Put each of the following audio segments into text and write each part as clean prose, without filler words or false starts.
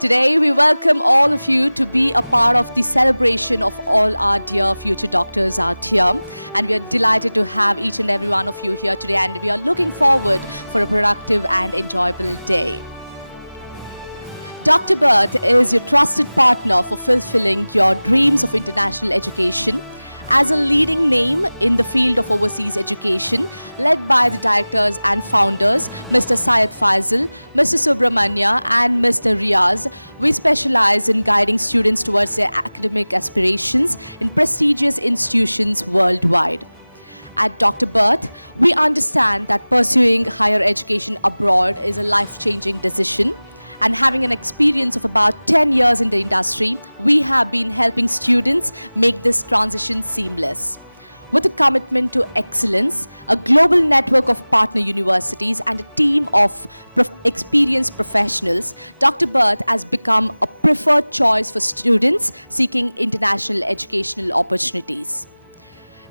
Today, we welcome all of you to be a part of the celebration of all our dear future doctors out here. And we are delighted to have each and every one of you here today. And we are looking forward for a productive and enjoyable day. Dr. Bert is your trusted partner for fulfilling your dreams of international education. As a leading name in the field of overseas education, led by the directors and founders, Mr. Syed Faisal, Mr. Subramanya, and Mr. Riaz, we specialize in guiding students towards their academic aspirations in prestigious institutions worldwide. At Dr. Bert, we understand that pursuing higher education abroad is a life-changing decision. And having an experience of about 10 years in the industry, we have been helping students make this transition seamless. With a commitment to excellence, a global network of partner universities, and a team of experienced professionals, Dr. Bert has become a preferred choice for students seeking international educational opportunities.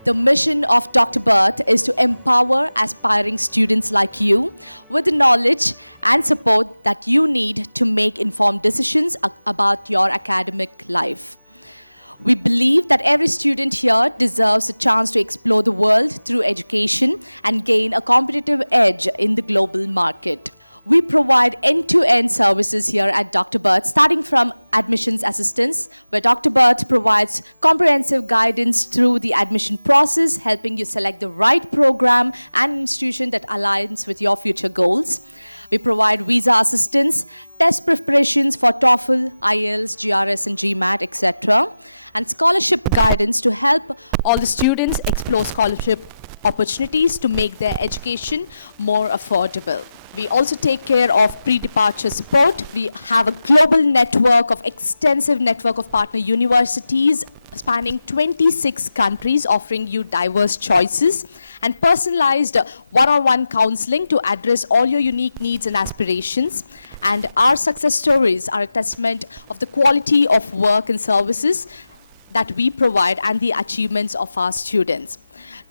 The mission of Dr. Bert is to empower aspiring students like you with the knowledge and support that you need to make informed decisions about your academic life. We believe that every student here deserves a chance to explore the world through education and gain a competitive edge in the global market. We provide end-to-end services here at Dr. Bert, starting from admissions assistance, where Dr. Bert provides comprehensive guidance through the admission process, helping you select the right program and institution that aligns with your future goals. We provide visa assistance, test preparations for TOEFL, IELTS, GRS, and GMAT, etc., and scholarship guidance to help all the students explore scholarship opportunities to make their education more affordable. We also take care of pre-departure support. We have a global extensive network of partner universities spanning 26 countries, offering you diverse choices and personalized one-on-one counseling to address all your unique needs and aspirations. And our success stories are a testament of the quality of work and services that we provide and the achievements of our students.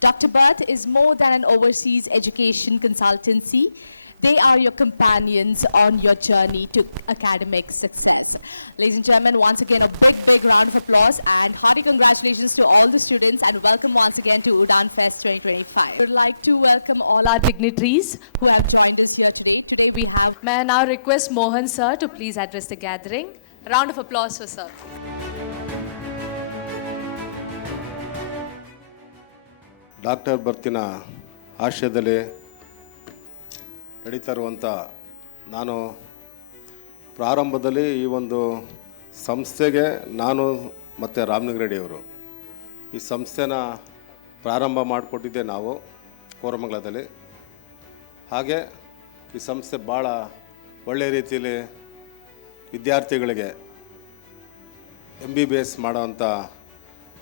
Dr. Bert is more than an overseas education consultancy. They are your companions on your journey to academic success. Ladies and gentlemen, once again, a big round of applause and hearty congratulations to all the students, and welcome once again to Udaan Fest 2025. I would like to welcome all our dignitaries who have joined us here today. Today we have, may I now request Mohan sir to please address the gathering. A round of applause for sir. Doctor ಬರ್ತಿನ ಆಶ್ರಯದಲ್ಲಿ ನಡೀತಾ ಇರುವಂಥ ನಾನು ಪ್ರಾರಂಭದಲ್ಲಿ ಈ ಒಂದು ಸಂಸ್ಥೆಗೆ ನಾನು ಮತ್ತು ರಾಮಲಿಂಗ ರೆಡ್ಡಿಯವರು ಈ ಸಂಸ್ಥೆನ ಪ್ರಾರಂಭ ಮಾಡಿಕೊಟ್ಟಿದ್ದೆ ನಾವು ಕೋರಮಂಗಲದಲ್ಲಿ. ಹಾಗೆ ಈ ಸಂಸ್ಥೆ ಭಾಳ ಒಳ್ಳೆಯ ರೀತಿಯಲ್ಲಿ ವಿದ್ಯಾರ್ಥಿಗಳಿಗೆ MBBS ಮಾಡೋವಂಥ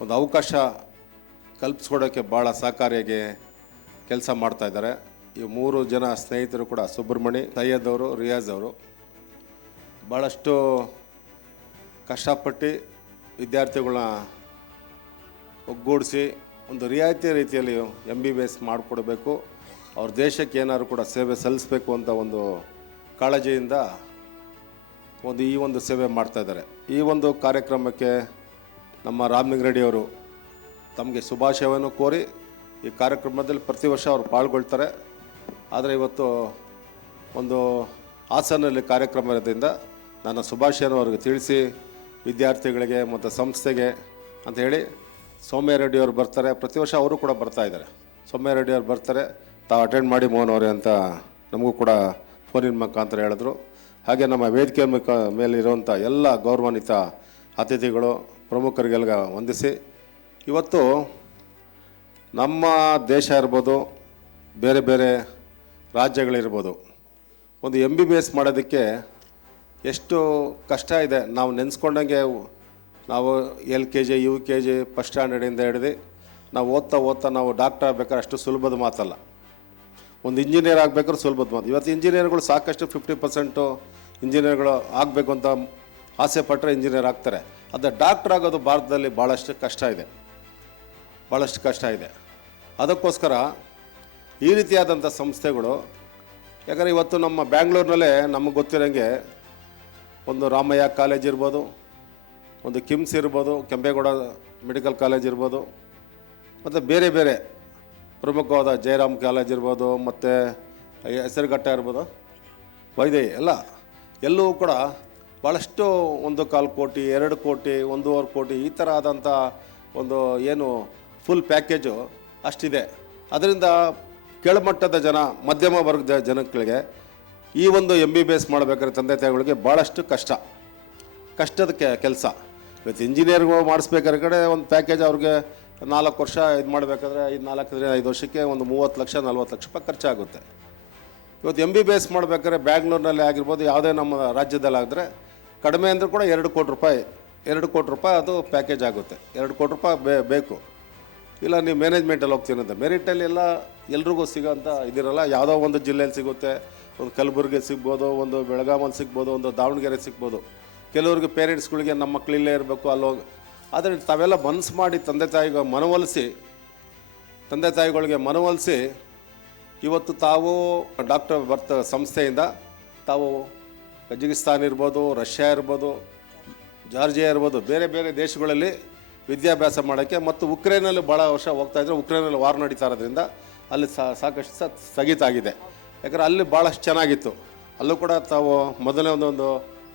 ಒಂದು ಅವಕಾಶ ಕಲ್ಪಿಸ್ಕೊಡೋಕ್ಕೆ ಭಾಳ ಸಹಕಾರಿಯಾಗಿ ಕೆಲಸ ಮಾಡ್ತಾಯಿದ್ದಾರೆ. ಈ 3 ಜನ ಸ್ನೇಹಿತರು ಕೂಡ ಸುಬ್ರಹ್ಮಣಿ, ಸೈಯದ್ ಅವರು, ರಿಯಾಜ್ ಅವರು ಭಾಳಷ್ಟು ಕಷ್ಟಪಟ್ಟು ವಿದ್ಯಾರ್ಥಿಗಳನ್ನ ಒಗ್ಗೂಡಿಸಿ ಒಂದು ರಿಯಾಯಿತಿ ರೀತಿಯಲ್ಲಿ MBBS ಮಾಡಿಕೊಡ್ಬೇಕು, ಅವ್ರ ದೇಶಕ್ಕೆ ಏನಾದ್ರು ಕೂಡ ಸೇವೆ ಸಲ್ಲಿಸಬೇಕು ಅಂತ ಒಂದು ಕಾಳಜಿಯಿಂದ ಈ ಒಂದು ಸೇವೆ ಮಾಡ್ತಾಯಿದ್ದಾರೆ. ಈ ಒಂದು ಕಾರ್ಯಕ್ರಮಕ್ಕೆ ನಮ್ಮ ರಾಮಲಿಂಗ ರೆಡ್ಡಿಯವರು ತಮಗೆ ಶುಭಾಶಯವನ್ನು ಕೋರಿ ಈ ಕಾರ್ಯಕ್ರಮದಲ್ಲಿ ಪ್ರತಿ ವರ್ಷ ಅವರು ಪಾಲ್ಗೊಳ್ತಾರೆ. ಆದರೆ ಇವತ್ತು ಒಂದು ಹಾಸನಲ್ಲಿ ಕಾರ್ಯಕ್ರಮ ಇರೋದ್ರಿಂದ ನನ್ನ ಶುಭಾಶಯನ ಅವ್ರಿಗೆ ತಿಳಿಸಿ ವಿದ್ಯಾರ್ಥಿಗಳಿಗೆ ಮತ್ತು ಸಂಸ್ಥೆಗೆ ಅಂತ ಹೇಳಿ ಸೌಮ್ಯ ರೆಡ್ಡಿಯವರು ಬರ್ತಾರೆ. ಪ್ರತಿ ವರ್ಷ ಅವರು ಕೂಡ ಬರ್ತಾಯಿದ್ದಾರೆ. ಸೌಮ್ಯ ರೆಡ್ಡಿಯವರು ಬರ್ತಾರೆ, ತಾವು ಅಟೆಂಡ್ ಮಾಡಿ ಮೋಹನ್ ಅವರೇ ಅಂತ ನಮಗೂ ಕೂಡ ಫೋನಿನ ಮುಖಾಂತರ ಹೇಳಿದ್ರು. ಹಾಗೆ ನಮ್ಮ ವೇದಿಕೆ ಮೇಲಿರುವಂಥ ಎಲ್ಲ ಗೌರವಾನ್ವಿತ ಅತಿಥಿಗಳು ಪ್ರಮುಖರಿಗೆಲ್ಲ ವಂದಿಸಿ, ಇವತ್ತು ನಮ್ಮ ದೇಶ ಇರ್ಬೋದು, ಬೇರೆ ಬೇರೆ ರಾಜ್ಯಗಳಿರ್ಬೋದು, ಒಂದು MBBS ಮಾಡೋದಕ್ಕೆ ಎಷ್ಟು ಕಷ್ಟ ಇದೆ. ನಾವು ನೆನೆಸ್ಕೊಂಡಂಗೆ ನಾವು LKG UKG ಫಸ್ಟ್ ಸ್ಟ್ಯಾಂಡರ್ಡಿಂದ ಹಿಡಿದು ನಾವು ಓದ್ತಾ ನಾವು ಡಾಕ್ಟರ್ ಆಗಬೇಕಾದ್ರೆ ಅಷ್ಟು ಸುಲಭದ ಮಾತಲ್ಲ. ಒಂದು ಇಂಜಿನಿಯರ್ ಆಗಬೇಕಾದ್ರೆ ಸುಲಭದ ಮಾತು. ಇವತ್ತು ಇಂಜಿನಿಯರ್ಗಳು ಸಾಕಷ್ಟು 50% ಇಂಜಿನಿಯರ್ಗಳು ಆಗಬೇಕು ಅಂತ ಆಸೆ ಪಟ್ಟರೆ ಇಂಜಿನಿಯರ್ ಆಗ್ತಾರೆ. ಆದರೆ ಡಾಕ್ಟರ್ ಆಗೋದು ಭಾರತದಲ್ಲಿ ಭಾಳಷ್ಟು ಕಷ್ಟ ಇದೆ. ಅದಕ್ಕೋಸ್ಕರ ಈ ರೀತಿಯಾದಂಥ ಸಂಸ್ಥೆಗಳು, ಯಾಕಂದರೆ ಇವತ್ತು ನಮ್ಮ ಬ್ಯಾಂಗ್ಳೂರಿನಲ್ಲೇ ನಮಗೆ ಗೊತ್ತಿರೋಂಗೆ ಒಂದು ರಾಮಯ್ಯ ಕಾಲೇಜ್ ಇರ್ಬೋದು, ಒಂದು ಕಿಮ್ಸ್ ಇರ್ಬೋದು, ಕೆಂಪೇಗೌಡ ಮೆಡಿಕಲ್ ಕಾಲೇಜ್ ಇರ್ಬೋದು, ಮತ್ತು ಬೇರೆ ಬೇರೆ ಪ್ರಮುಖವಾದ ಜಯರಾಮ್ ಕಾಲೇಜ್ ಇರ್ಬೋದು, ಮತ್ತು ಹೆಸರುಘಟ್ಟ ಇರ್ಬೋದು, ವೈದೇಹಿ ಎಲ್ಲವೂ ಕೂಡ ಭಾಳಷ್ಟು 1.25 ಕೋಟಿ, 2 ಕೋಟಿ, 1.5 ಕೋಟಿ ಈ ಥರ ಆದಂಥ ಒಂದು ಏನು ಫುಲ್ ಪ್ಯಾಕೇಜು ಅಷ್ಟಿದೆ. ಅದರಿಂದ ಕೆಳಮಟ್ಟದ ಜನ, ಮಧ್ಯಮ ವರ್ಗದ ಜನಗಳಿಗೆ ಈ ಒಂದು MBBS ಮಾಡಬೇಕಾದ್ರೆ ತಂದೆ ತಾಯಿಗಳಿಗೆ ಭಾಳಷ್ಟು ಕಷ್ಟದ ಕೆಲಸ. ಇವತ್ತು ಇಂಜಿನಿಯರ್ಗಳು ಮಾಡಿಸ್ಬೇಕಾದ್ರೆ ಕಡೆ ಒಂದು ಪ್ಯಾಕೇಜ್ ಅವ್ರಿಗೆ 4 ವರ್ಷ ಇದು ಮಾಡಬೇಕಾದ್ರೆ 4 ವರ್ಷಕ್ಕೆ ಒಂದು 30 ಲಕ್ಷ 40 ಲಕ್ಷ ರೂಪಾಯಿ ಖರ್ಚಾಗುತ್ತೆ. ಇವತ್ತು MBBS ಮಾಡಬೇಕಾದ್ರೆ ಬ್ಯಾಂಗ್ಳೂರಿನಲ್ಲಿ ಆಗಿರ್ಬೋದು, ಯಾವುದೇ ನಮ್ಮ ರಾಜ್ಯದಲ್ಲಿ ಆಗಿದ್ರೆ ಕಡಿಮೆ ಅಂದರೂ ಕೂಡ 2 ಕೋಟಿ ರೂಪಾಯಿ ಅದು ಪ್ಯಾಕೇಜ್ ಆಗುತ್ತೆ. 2 ಕೋಟಿ ರೂಪಾಯಿ ಬೇಕು. ಇಲ್ಲ ನೀವು ಮ್ಯಾನೇಜ್ಮೆಂಟಲ್ಲಿ ಹೋಗ್ತೀನಿ ಅಂತ ಮೆರಿಟಲ್ಲಿ ಎಲ್ರಿಗೂ ಸಿಗೋಂಥ ಇದಿರಲ್ಲ. ಯಾವುದೋ ಒಂದು ಜಿಲ್ಲೆಯಲ್ಲಿ ಸಿಗುತ್ತೆ, ಒಂದು ಕಲಬುರಗಿ ಸಿಗ್ಬೋದು, ಒಂದು ಬೆಳಗಾಮಲ್ಲಿ ಸಿಗ್ಬೋದು, ಒಂದು ದಾವಣಗೆರೆ ಸಿಗ್ಬೋದು. ಕೆಲವ್ರಿಗೆ ಪೇರೆಂಟ್ಸ್ಗಳಿಗೆ ನಮ್ಮ ಮಕ್ಳು ಇಲ್ಲೇ ಇರಬೇಕು ಅಲ್ಲೋಗಿ. ಆದರೆ ತಾವೆಲ್ಲ ಮನಸ್ಸು ಮಾಡಿ ತಂದೆ ತಾಯಿಗಳಿಗೆ ಮನವೊಲಿಸಿ ಇವತ್ತು ತಾವು ಡಾಕ್ಟರ್ ಬರ್ತ್ ಸಂಸ್ಥೆಯಿಂದ ತಾವು ಕಜಕಿಸ್ತಾನ್ ಇರ್ಬೋದು, ರಷ್ಯಾ ಇರ್ಬೋದು, ಜಾರ್ಜಿಯಾ ಇರ್ಬೋದು, ಬೇರೆ ಬೇರೆ ದೇಶಗಳಲ್ಲಿ ವಿದ್ಯಾಭ್ಯಾಸ ಮಾಡೋಕ್ಕೆ, ಮತ್ತು ಉಕ್ರೇನಲ್ಲಿ ಭಾಳ ವರ್ಷ ಹೋಗ್ತಾಯಿದ್ರು. ಉಕ್ರೇನಲ್ಲಿ ವಾರ್ ನಡೀತಾ ಇರೋದ್ರಿಂದ ಅಲ್ಲಿ ಸಾಕಷ್ಟು ಸ್ಥಗಿತ ಆಗಿದೆ. ಯಾಕಂದರೆ ಅಲ್ಲಿ ಭಾಳಷ್ಟು ಚೆನ್ನಾಗಿತ್ತು. ಅಲ್ಲೂ ಕೂಡ ತಾವು ಮೊದಲನೇ ಒಂದು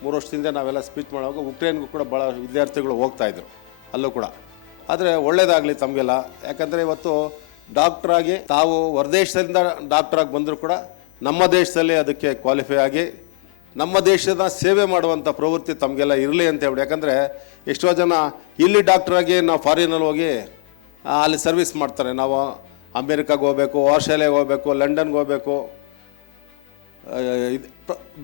3 ವರ್ಷದಿಂದ ನಾವೆಲ್ಲ ಸ್ಪೀಚ್ ಮಾಡುವಾಗ ಉಕ್ರೇನ್ಗೂ ಕೂಡ ಭಾಳ ವಿದ್ಯಾರ್ಥಿಗಳು ಹೋಗ್ತಾಯಿದ್ರು ಅಲ್ಲೂ ಕೂಡ. ಆದರೆ ಒಳ್ಳೆಯದಾಗಲಿ ತಮಗೆಲ್ಲ. ಯಾಕಂದರೆ ಇವತ್ತು ಡಾಕ್ಟ್ರಾಗಿ ತಾವು ಹೊರದೇಶದಿಂದ ಡಾಕ್ಟ್ರಾಗಿ ಬಂದರೂ ಕೂಡ ನಮ್ಮ ದೇಶದಲ್ಲಿ ಅದಕ್ಕೆ ಕ್ವಾಲಿಫೈ ಆಗಿ ನಮ್ಮ ದೇಶದ ಸೇವೆ ಮಾಡುವಂಥ ಪ್ರವೃತ್ತಿ ತಮಗೆಲ್ಲ ಇರಲಿ ಅಂತ ಹೇಳಿ. ಯಾಕಂದರೆ ಎಷ್ಟೋ ಜನ ಇಲ್ಲಿ ಡಾಕ್ಟ್ರಾಗಿ ನಾವು ಫಾರಿನಲ್ಲಿ ಹೋಗಿ ಅಲ್ಲಿ ಸರ್ವಿಸ್ ಮಾಡ್ತಾರೆ. ನಾವು ಅಮೇರಿಕಾಗೆ ಹೋಗಬೇಕು, ಆಸ್ಟ್ರೇಲಿಯಾಗೆ ಹೋಗಬೇಕು, ಲಂಡನ್ಗೆ ಹೋಗಬೇಕು,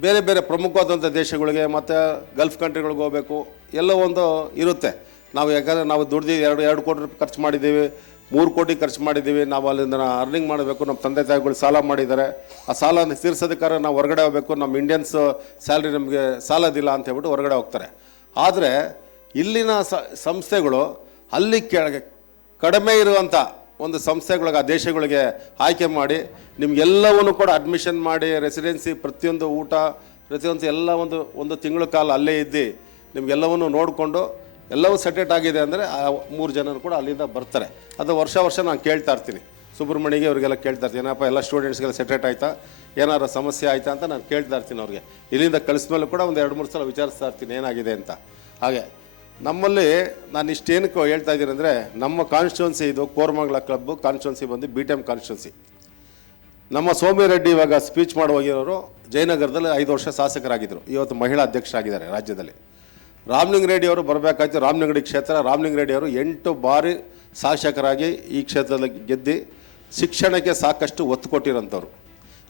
ಬೇರೆ ಬೇರೆ ಪ್ರಮುಖವಾದಂಥ ದೇಶಗಳಿಗೆ ಮತ್ತು ಗಲ್ಫ್ ಕಂಟ್ರಿಗಳಿಗೆ ಹೋಗಬೇಕು. ಎಲ್ಲ ಒಂದು ಇರುತ್ತೆ. ನಾವು ಯಾಕಂದರೆ ನಾವು ದುಡ್ದು 2 ಕೋಟಿ ರೂಪಾಯಿ ಖರ್ಚು ಮಾಡಿದ್ದೀವಿ, 3 ಕೋಟಿ ಖರ್ಚು ಮಾಡಿದ್ದೀವಿ. ನಾವು ಅಲ್ಲಿಂದ ಅರ್ನಿಂಗ್ ಮಾಡಬೇಕು. ನಮ್ಮ ತಂದೆ ತಾಯಿಗಳು ಸಾಲ ಮಾಡಿದ್ದಾರೆ. ಆ ಸಾಲನ ತೀರ್ಸೋದಕ್ಕಾದ್ರೆ ನಾವು ಹೊರಗಡೆ ಹೋಗಬೇಕು. ನಮ್ಮ ಇಂಡಿಯನ್ಸ್ ಸ್ಯಾಲ್ರಿ ನಮಗೆ ಸಾಲದಿಲ್ಲ ಅಂತ ಹೇಳ್ಬಿಟ್ಟು ಹೊರಗಡೆ ಹೋಗ್ತಾರೆ. ಆದರೆ ಇಲ್ಲಿನ ಸಂಸ್ಥೆಗಳು ಅಲ್ಲಿ ಕಡಿಮೆ ಇರುವಂಥ ಒಂದು ಸಂಸ್ಥೆಗಳಿಗೆ, ಆ ದೇಶಗಳಿಗೆ ಆಯ್ಕೆ ಮಾಡಿ ನಿಮಗೆಲ್ಲವನ್ನೂ ಕೂಡ ಅಡ್ಮಿಷನ್ ಮಾಡಿ, ರೆಸಿಡೆನ್ಸಿ, ಪ್ರತಿಯೊಂದು ಊಟ, ಪ್ರತಿಯೊಂದು ಎಲ್ಲ ಒಂದು ತಿಂಗಳ ಕಾಲ ಅಲ್ಲೇ ಇದ್ದು ನಿಮಗೆಲ್ಲವನ್ನು ನೋಡಿಕೊಂಡು ಎಲ್ಲವೂ ಸೆಟೆಟ್ ಆಗಿದೆ ಅಂದರೆ ಆ 3 ಜನರು ಕೂಡ ಅಲ್ಲಿಂದ ಬರ್ತಾರೆ. ಅದು ವರ್ಷ ನಾನು ಕೇಳ್ತಾ ಇರ್ತೀನಿ. ಸುಬ್ರಹ್ಮಣ್ಯಗೆ ಅವರಿಗೆಲ್ಲ ಕೇಳ್ತಾ ಇರ್ತೀನಿ, ಏನಪ್ಪ ಎಲ್ಲ ಸ್ಟೂಡೆಂಟ್ಸ್ಗೆಲ್ಲ ಸೆಟೆಟ್ ಆಯಿತಾ, ಏನಾರು ಸಮಸ್ಯೆ ಆಯಿತಾ ಅಂತ ನಾನು ಕೇಳ್ತಾ ಇರ್ತೀನಿ ಅವ್ರಿಗೆ. ಇಲ್ಲಿಂದ ಕಳಿಸ್ಮೇಲೆ ಕೂಡ ಒಂದು 2-3 ಸಲ ವಿಚಾರಿಸ್ತಾ ಇರ್ತೀನಿ ಏನಾಗಿದೆ ಅಂತ. ಹಾಗೆ ನಮ್ಮಲ್ಲಿ ನಾನು ಇಷ್ಟೇನಕ್ಕೆ ಹೇಳ್ತಾ ಇದ್ದೀನಿ ಅಂದರೆ, ನಮ್ಮ ಕಾನ್ಸ್ಟಿಟ್ಯೂನ್ಸಿ ಇದು ಕೋರಮಂಗಲ ಕ್ಲಬ್ಬು ಕಾನ್ಸ್ಟಿಟ್ಯೂನ್ಸಿ ಬಂದು BTM ಕಾನ್ಸ್ಟಿಟ್ಯೂನ್ಸಿ. ನಮ್ಮ ಸೋಮಿರೆಡ್ಡಿ ಇವಾಗ ಸ್ಪೀಚ್ ಮಾಡಿ ಹೋಗಿರೋರು ಜಯನಗರದಲ್ಲಿ 5 ವರ್ಷ ಶಾಸಕರಾಗಿದ್ದರು. ಇವತ್ತು ಮಹಿಳಾ ಅಧ್ಯಕ್ಷರಾಗಿದ್ದಾರೆ ರಾಜ್ಯದಲ್ಲಿ. ರಾಮಲಿಂಗ ರೆಡ್ಡಿ ಅವರು ಬರಬೇಕಾಯ್ತು. ರಾಮಲಿಂಗಡಿ ಕ್ಷೇತ್ರ. ರಾಮಲಿಂಗ ರೆಡ್ಡಿ ಅವರು 8 ಬಾರಿ ಶಾಸಕರಾಗಿ ಈ ಕ್ಷೇತ್ರದಲ್ಲಿ ಗೆದ್ದು ಶಿಕ್ಷಣಕ್ಕೆ ಸಾಕಷ್ಟು ಒತ್ತು ಕೊಟ್ಟಿರೋಂಥವ್ರು.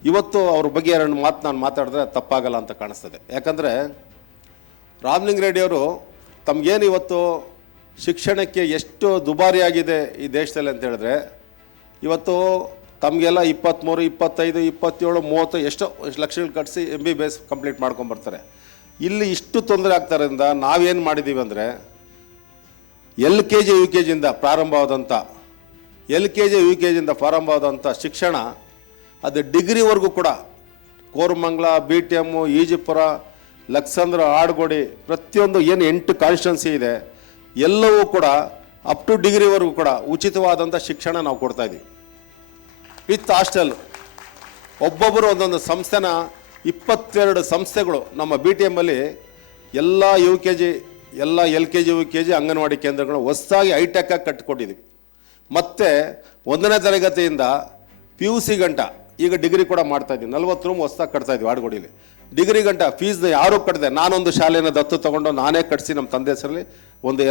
ಇವತ್ತು ಅವ್ರ ಬಗ್ಗೆ 2 ಮಾತು ನಾನು ಮಾತಾಡಿದ್ರೆ ತಪ್ಪಾಗಲ್ಲ ಅಂತ ಕಾಣಿಸ್ತದೆ. ಯಾಕಂದರೆ ರಾಮಲಿಂಗ ರೆಡ್ಡಿ ಅವರು ತಮಗೇನು ಇವತ್ತು ಶಿಕ್ಷಣಕ್ಕೆ ಎಷ್ಟು ದುಬಾರಿಯಾಗಿದೆ ಈ ದೇಶದಲ್ಲಿ ಅಂತ ಹೇಳಿದ್ರೆ, ಇವತ್ತು ತಮಗೆಲ್ಲ 23, 25, 27, 30 ಎಷ್ಟೋ ಲಕ್ಷಗಳು ಕಟ್ಟಿಸಿ MBBS ಕಂಪ್ಲೀಟ್ ಮಾಡ್ಕೊಂಬರ್ತಾರೆ. ಇಲ್ಲಿ ಇಷ್ಟು ತೊಂದರೆ ಆಗ್ತಾರಿಂದ ನಾವೇನು ಮಾಡಿದ್ದೀವಿ ಅಂದರೆ, LKG UKGಯಿಂದ ಪ್ರಾರಂಭವಾದಂಥ ಶಿಕ್ಷಣ ಅದು ಡಿಗ್ರಿವರೆಗೂ ಕೂಡ ಕೋರಮಂಗಲ, BTM, ಈಜಿಪುರ, ಲಕ್ಸಂದ್ರ, ಆಡ್ಗೋಡಿ, ಪ್ರತಿಯೊಂದು ಏನು 8 ಕಾನ್ಸ್ಟಿಟ್ಯೂನ್ಸಿ ಇದೆ ಎಲ್ಲವೂ ಕೂಡ ಅಪ್ ಟು ಡಿಗ್ರಿವರೆಗೂ ಕೂಡ ಉಚಿತವಾದಂಥ ಶಿಕ್ಷಣ ನಾವು ಕೊಡ್ತಾಯಿದ್ದೀವಿ ವಿತ್ ಹಾಸ್ಟೆಲ್. ಒಬ್ಬೊಬ್ಬರು ಒಂದೊಂದು ಸಂಸ್ಥೆನ 22 ಸಂಸ್ಥೆಗಳು ನಮ್ಮ BTMಲ್ಲಿ ಎಲ್ಲ UKG, ಎಲ್ಲ LKG, UKG ಅಂಗನವಾಡಿ ಕೇಂದ್ರಗಳು ಹೊಸದಾಗಿ ಹೈಟೆಕ್ಕಾಗಿ ಕಟ್ಟಿಕೊಟ್ಟಿದ್ದೀವಿ. ಮತ್ತು 1ನೇ ತರಗತಿಯಿಂದ PUC ಗಂಟ ಈಗ ಡಿಗ್ರಿ ಕೂಡ ಮಾಡ್ತಾಯಿದ್ದೀವಿ. 40 ರೂಮ್ ಹೊಸದಾಗಿ ಕಟ್ತಾಯಿದ್ದೀವಿ ಆಡ್ಗೋಡಿಲಿ. ಡಿಗ್ರಿ ಗಂಟ ಫೀಸ್ನ ಯಾರೂ ಕಟ್ಟಿದೆ. ನಾನೊಂದು ಶಾಲೆನ ದತ್ತು ತೊಗೊಂಡು ನಾನೇ ಕಟ್ಟಿಸಿ ನಮ್ಮ ತಂದೆ ಹೆಸರಲ್ಲಿ ಒಂದು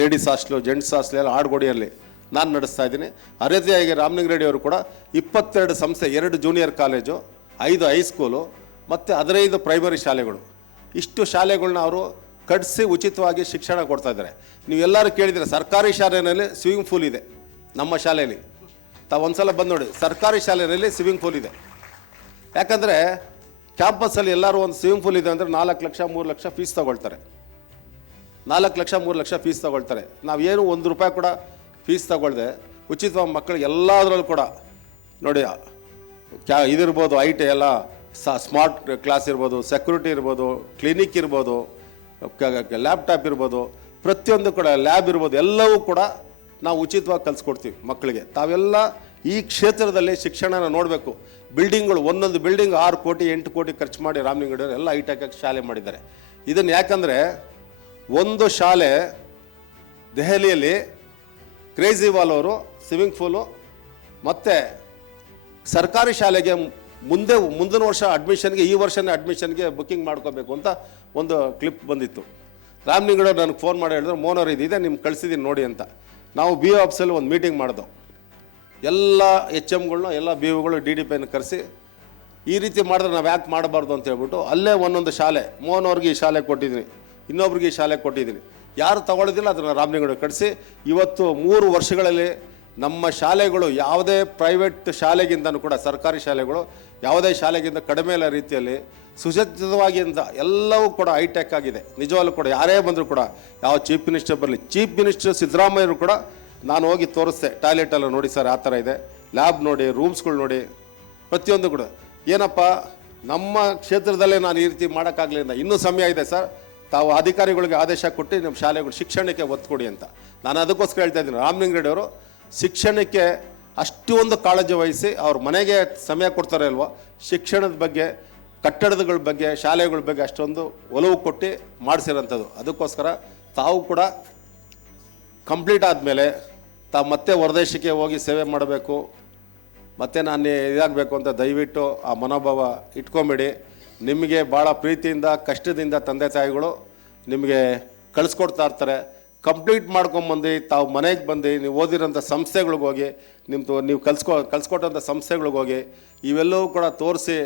ಲೇಡೀಸ್ ಹಾಸ್ಟೆಲು, ಜೆಂಟ್ಸ್ ಹಾಸ್ಟೆಲ್ ಎಲ್ಲ ಆಡ್ಗೋಡಿಯಲ್ಲಿ ನಾನು ನಡೆಸ್ತಾ ಇದ್ದೀನಿ. ಅದೇ ರೀತಿಯಾಗಿ ರಾಮಲಿಂಗ ರೆಡ್ಡಿ ಅವರು ಕೂಡ 22 ಸಂಸ್ಥೆ, 2 ಜೂನಿಯರ್ ಕಾಲೇಜು, 5 ಹೈಸ್ಕೂಲು ಮತ್ತು 15 ಪ್ರೈಮರಿ ಶಾಲೆಗಳು, ಇಷ್ಟು ಶಾಲೆಗಳನ್ನ ಅವರು ಕಟ್ಟಿಸಿ ಉಚಿತವಾಗಿ ಶಿಕ್ಷಣ ಕೊಡ್ತಾ ಇದ್ದಾರೆ. ನೀವೆಲ್ಲರೂ ಕೇಳಿದರೆ ಸರ್ಕಾರಿ ಶಾಲೆಯಲ್ಲಿ ಸ್ವಿಮ್ಮಿಂಗ್ ಪೂಲ್ ಇದೆ. ನಮ್ಮ ಶಾಲೆಯಲ್ಲಿ ತಾವು ಒಂದ್ಸಲ ಬಂದು ನೋಡಿ, ಸರ್ಕಾರಿ ಶಾಲೆಯಲ್ಲಿ ಸ್ವಿಮ್ಮಿಂಗ್ ಪೂಲ್ ಇದೆ. ಯಾಕಂದರೆ ಕ್ಯಾಂಪಸ್ಸಲ್ಲಿ ಎಲ್ಲರೂ ಒಂದು ಸ್ವಿಮ್ಮಿಂಗ್ ಪೂಲ್ ಇದೆ ಅಂದರೆ 4 ಲಕ್ಷ 3 ಲಕ್ಷ ಫೀಸ್ ತೊಗೊಳ್ತಾರೆ. 4 ಲಕ್ಷ 3 ಲಕ್ಷ ಫೀಸ್ ತೊಗೊಳ್ತಾರೆ. ನಾವೇನು 1 ರೂಪಾಯಿ ಕೂಡ ಫೀಸ್ ತೊಗೊಳ್ದೆ ಉಚಿತವಾಗಿ ಮಕ್ಕಳಿಗೆ ಎಲ್ಲದರಲ್ಲೂ ಕೂಡ ನೋಡಿ ಇದಿರ್ಬೋದು, ಐಟೆ ಎಲ್ಲ ಸ್ಮಾರ್ಟ್ ಕ್ಲಾಸ್ ಇರ್ಬೋದು, ಸೆಕ್ಯೂರಿಟಿ ಇರ್ಬೋದು, ಕ್ಲಿನಿಕ್ ಇರ್ಬೋದು, ಲ್ಯಾಪ್ಟಾಪ್ ಇರ್ಬೋದು, ಪ್ರತಿಯೊಂದು ಕೂಡ ಲ್ಯಾಬ್ ಇರ್ಬೋದು, ಎಲ್ಲವೂ ಕೂಡ ನಾವು ಉಚಿತವಾಗಿ ಕಲಿಸ್ಕೊಡ್ತೀವಿ ಮಕ್ಕಳಿಗೆ. ತಾವೆಲ್ಲ ಈ ಕ್ಷೇತ್ರದಲ್ಲಿ ಶಿಕ್ಷಣನ ನೋಡಬೇಕು. ಬಿಲ್ಡಿಂಗ್ಗಳು ಒಂದೊಂದು ಬಿಲ್ಡಿಂಗ್ 6 ಕೋಟಿ 8 ಕೋಟಿ ಖರ್ಚು ಮಾಡಿ ರಾಮಲಿಂಗೇಗೌಡರು ಎಲ್ಲ ಹೈಟೆಕ್ ಶಾಲೆ ಮಾಡಿದ್ದಾರೆ. ಇದನ್ನು ಯಾಕಂದರೆ ಒಂದು ಶಾಲೆ ದೆಹಲಿಯಲ್ಲಿ ಕ್ರೇಜಿವಾಲ್ ಅವರು ಸ್ವಿಮ್ಮಿಂಗ್ ಪೂಲು ಮತ್ತು ಸರ್ಕಾರಿ ಶಾಲೆಗೆ ಮುಂದಿನ ವರ್ಷ ಅಡ್ಮಿಷನ್ಗೆ, ಈ ವರ್ಷನೇ ಅಡ್ಮಿಷನ್ಗೆ ಬುಕ್ಕಿಂಗ್ ಮಾಡ್ಕೋಬೇಕು ಅಂತ ಒಂದು ಕ್ಲಿಪ್ ಬಂದಿತ್ತು. ರಾಮಲಿಂಗೇಗೌಡರು ನನಗೆ ಫೋನ್ ಮಾಡಿ ಹೇಳಿದ್ರು, ಮೋಹನ್ ಇದಿದೆ ನಿಮ್ಗೆ ಕಳಿಸಿದ್ದೀನಿ ನೋಡಿ ಅಂತ. ನಾವು ಬಿ ಒ ಆಫೀಸಲ್ಲಿ ಒಂದು ಮೀಟಿಂಗ್ ಮಾಡಿದೋ, ಎಲ್ಲ HMಗಳನ್ನ ಎಲ್ಲ ಬಿ ಒಗಳು DDPನ ಕರೆಸಿ ಈ ರೀತಿ ಮಾಡಿದ್ರೆ ನಾವು ಯಾಕೆ ಮಾಡಬಾರ್ದು ಅಂತ ಹೇಳ್ಬಿಟ್ಟು ಅಲ್ಲೇ ಒಂದೊಂದು ಶಾಲೆ, ಮೋಹನ್ ಅವ್ರಿಗೆ ಈ ಶಾಲೆ ಕೊಟ್ಟಿದ್ದೀನಿ, ಇನ್ನೊಬ್ರಿಗೆ ಈ ಶಾಲೆ ಕೊಟ್ಟಿದ್ದೀನಿ, ಯಾರು ತಗೊಳ್ಳೋದಿಲ್ಲ ಅದನ್ನು ರಾಮಲಿಂಗೇಗೌಡರು ಕಳಿಸಿ ಇವತ್ತು 3 ವರ್ಷಗಳಲ್ಲಿ ನಮ್ಮ ಶಾಲೆಗಳು ಯಾವುದೇ ಪ್ರೈವೇಟ್ ಶಾಲೆಗಿಂತನೂ ಕೂಡ ಸರ್ಕಾರಿ ಶಾಲೆಗಳು ಯಾವುದೇ ಶಾಲೆಗಿಂತ ಕಡಿಮೆ ಇಲ್ಲ ರೀತಿಯಲ್ಲಿ ಸುಸಜ್ಜಿತವಾಗಿಂದ ಎಲ್ಲವೂ ಕೂಡ ಹೈಟೆಕ್ ಆಗಿದೆ. ನಿಜವಾಗ್ಲೂ ಕೂಡ ಯಾರೇ ಬಂದರೂ ಕೂಡ, ಯಾವ ಚೀಫ್ ಮಿನಿಸ್ಟರ್ ಬರಲಿ, ಚೀಫ್ ಮಿನಿಸ್ಟರ್ ಸಿದ್ದರಾಮಯ್ಯರು ಕೂಡ ನಾನು ಹೋಗಿ ತೋರಿಸ್ದೆ, ಟಾಯ್ಲೆಟ್ ಎಲ್ಲ ನೋಡಿ ಸರ್ ಆ ಥರ ಇದೆ, ಲ್ಯಾಬ್ ನೋಡಿ, ರೂಮ್ಸ್ಗಳು ನೋಡಿ, ಪ್ರತಿಯೊಂದು ಕೂಡ ಏನಪ್ಪ ನಮ್ಮ ಕ್ಷೇತ್ರದಲ್ಲೇ ನಾನು ಈ ರೀತಿ ಮಾಡೋಕ್ಕಾಗಲಿಲ್ಲ, ಇನ್ನೂ ಸಮಯ ಇದೆ ಸರ್, ತಾವು ಅಧಿಕಾರಿಗಳಿಗೆ ಆದೇಶ ಕೊಟ್ಟು ನಮ್ಮ ಶಾಲೆಗಳು ಶಿಕ್ಷಣಕ್ಕೆ ಒತ್ತು ಕೊಡಿ ಅಂತ. ನಾನು ಅದಕ್ಕೋಸ್ಕರ ಹೇಳ್ತಾ ಇದ್ದೀನಿ, ರಾಮಲಿಂಗೇಗೌಡರು ಶಿಕ್ಷಣಕ್ಕೆ ಅಷ್ಟು ಒಂದು ಕಾಳಜಿ ವಹಿಸಿ ಅವ್ರ ಮನೆಗೆ ಸಮಯ ಕೊಡ್ತಾರೆ ಅಲ್ವೋ, ಶಿಕ್ಷಣದ ಬಗ್ಗೆ, ಕಟ್ಟಡಗಳ ಬಗ್ಗೆ, ಶಾಲೆಗಳ ಬಗ್ಗೆ ಅಷ್ಟೊಂದು ಒಲವು ಕೊಟ್ಟು ಮಾಡಿಸಿರೋಂಥದ್ದು. ಅದಕ್ಕೋಸ್ಕರ ತಾವು ಕೂಡ ಕಂಪ್ಲೀಟ್ ಆದಮೇಲೆ ತಾವು ಮತ್ತೆ ಹೊರದೇಶಕ್ಕೆ ಹೋಗಿ ಸೇವೆ ಮಾಡಬೇಕು, ಮತ್ತು ನಾನು ಇದಾಗಬೇಕು ಅಂತ ದಯವಿಟ್ಟು ಆ ಮನೋಭಾವ ಇಟ್ಕೊಂಬೇಡಿ. ನಿಮಗೆ ಭಾಳ ಪ್ರೀತಿಯಿಂದ ಕಷ್ಟದಿಂದ ತಂದೆ ತಾಯಿಗಳು ನಿಮಗೆ ಕಳಿಸ್ಕೊಡ್ತಾ ಇರ್ತಾರೆ. ಕಂಪ್ಲೀಟ್ ಮಾಡ್ಕೊಂಬಂದು ತಾವು ಮನೆಗೆ ಬಂದು ನೀವು ಓದಿರೋಂಥ ಸಂಸ್ಥೆಗಳಿಗೆ ಹೋಗಿ, ನೀವು ಕಲಿಸ್ಕೊಟ್ಟಂಥ ಸಂಸ್ಥೆಗಳಿಗೆ ಹೋಗಿ ಇವೆಲ್ಲವೂ ಕೂಡ ತೋರಿಸಿ,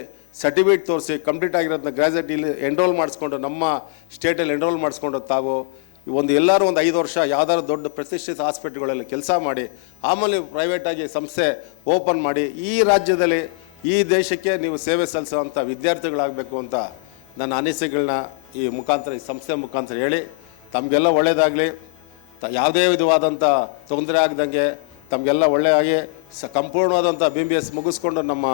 ಸರ್ಟಿಫಿಕೇಟ್ ತೋರಿಸಿ, ಕಂಪ್ಲೀಟ್ ಆಗಿರೋದನ್ನ ಗ್ರ್ಯಾಜುಯೇಟ್ ಇಲ್ಲಿ ಎನ್ರೋಲ್ ಮಾಡಿಸ್ಕೊಂಡು, ನಮ್ಮ ಸ್ಟೇಟಲ್ಲಿ ಎನ್ರೋಲ್ ಮಾಡಿಸ್ಕೊಂಡು ತಾವು ಎಲ್ಲರೂ ಒಂದು 5 ವರ್ಷ ಯಾವ್ದಾದ್ರು ದೊಡ್ಡ ಪ್ರತಿಷ್ಠಿತ ಹಾಸ್ಪಿಟ್ಲ್ಗಳಲ್ಲಿ ಕೆಲಸ ಮಾಡಿ ಆಮೇಲೆ ಪ್ರೈವೇಟಾಗಿ ಸಂಸ್ಥೆ ಓಪನ್ ಮಾಡಿ ಈ ರಾಜ್ಯದಲ್ಲಿ ಈ ದೇಶಕ್ಕೆ ನೀವು ಸೇವೆ ಸಲ್ಲಿಸೋವಂಥ ವಿದ್ಯಾರ್ಥಿಗಳಾಗಬೇಕು ಅಂತ ನನ್ನ ಅನಿಸಿಕೆಗಳನ್ನ ಈ ಮುಖಾಂತರ, ಈ ಸಂಸ್ಥೆ ಮುಖಾಂತರ ಹೇಳಿ ತಮಗೆಲ್ಲ ಒಳ್ಳೆಯದಾಗಲಿ, ಯಾವುದೇ ವಿಧವಾದಂಥ ತೊಂದರೆ ಆಗದಂಗೆ ತಮಗೆಲ್ಲ ಒಳ್ಳೆಯದಾಗಿ ಸಂಪೂರ್ಣವಾದಂಥ BBS ಮುಗಿಸ್ಕೊಂಡು ನಮ್ಮ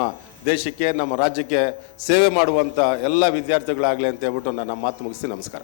ದೇಶಕ್ಕೆ, ನಮ್ಮ ರಾಜ್ಯಕ್ಕೆ ಸೇವೆ ಮಾಡುವಂಥ ಎಲ್ಲ ವಿದ್ಯಾರ್ಥಿಗಳಾಗಲಿ ಅಂತ ಹೇಳ್ಬಿಟ್ಟು ನಾನು ಮಾತು ಮುಗಿಸಿ ನಮಸ್ಕಾರ.